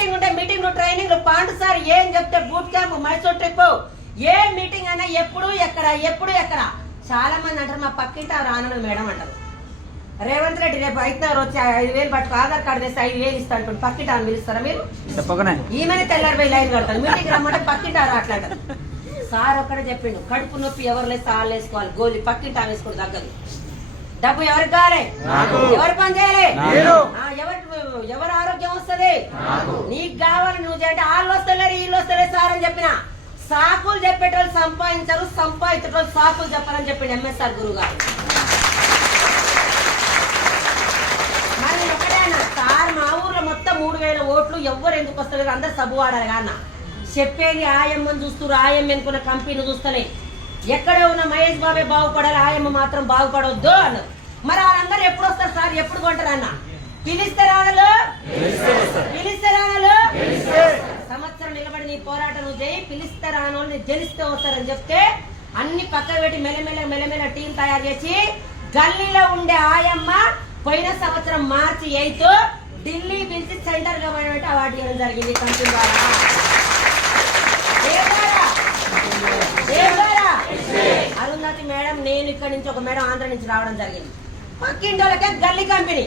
Meeting ఉంటే meeting training Pandu sir ఏం చెప్తే బూట్ క్యాంప్ మైసూర్ ట్రిప్ ఏ మీటింగ్ అయినా ఎప్పుడు ఎక్కడ చాలా మంది అంటారు మా పక్కింటి రానడు మేడం అంటారు. రేవంత్ రెడ్డి రేపు అయితే వచ్చి 5,000 పట్టుకు ఆధార్ కార్డు వేస్తే 5,000 ఇస్తా అంటుంది. పక్కింటి ఆమె పిలుస్తారా మీరు? ఈమెనే తెల్లారిపోయి లైన్ కడతారు. మీటింగ్ రమ్మంటే పక్కింటి రాట్లాడతారు. సార్ ఒక్కడే చెప్పిండు కడుపు నొప్పి ఎవరు లేస్తే వాళ్ళు వేసుకోవాలి గోలి పక్కింటి ఆమె వేసుకోండి తగ్గదు. డబ్బు ఎవరికి కావాలి? ఎవరు పని చేయాలి? ఎవరు ఆరోగ్యం వస్తుంది? నీకు కావాలి నువ్వు చేయండి. వాళ్ళు వస్తలేరు వీళ్ళు వస్తలేరు సార్ అని చెప్పిన సాకులు చెప్పేటోళ్ళు సంపాదించారు, సంపాదించేటోళ్ళు సాకులు చెప్పాలని చెప్పిండు ఎంఎస్ఆర్ గురువు గారు. మరి ఒకటేనా సార్ మా ఊర్లో మొత్తం 3,000 ఓట్లు ఎవ్వరు ఎందుకు వస్తలేరు అందరు సబ్బు వాడాలి కాన్న చెప్పేది ఆయమ్మని చూస్తున్నారు. ఆయమ్మ ఎన్నుకున్న కంపెనీని చూస్తలే ఎక్కడే ఉన్న మహేష్ బాబే బాగుపడాలి ఆయమ్మ మాత్రం బాగుపడవద్దు అన్నారు. మరి వాళ్ళందరూ ఎప్పుడు వస్తారు సార్ ఎప్పుడు కొంటారు అన్న? పిలిస్తే రానలు సంవత్సరం నిలబడి నీ పోరాటం నువ్వు చేయి పిలిస్తే రాను గెలిస్తే వస్తారని చెప్తే అన్ని పక్కన పెట్టి మెల్లమెల్ల టీం తయారు చేసి గల్లీలో ఉండే ఆయమ్మ పోయిన సంవత్సరం మార్చి 8 ఢిల్లీ పిలిచి సెంటర్ గవర్నమెంట్ అవార్డు ఇవ్వడం జరిగింది కంపెనీ ద్వారా. అరుంధతి మేడం నేను ఇక్కడి నుంచి ఒక మేడం ఆంధ్ర నుంచి రావడం జరిగింది. పక్కింటి వాళ్ళకే గల్లీ కంపెనీ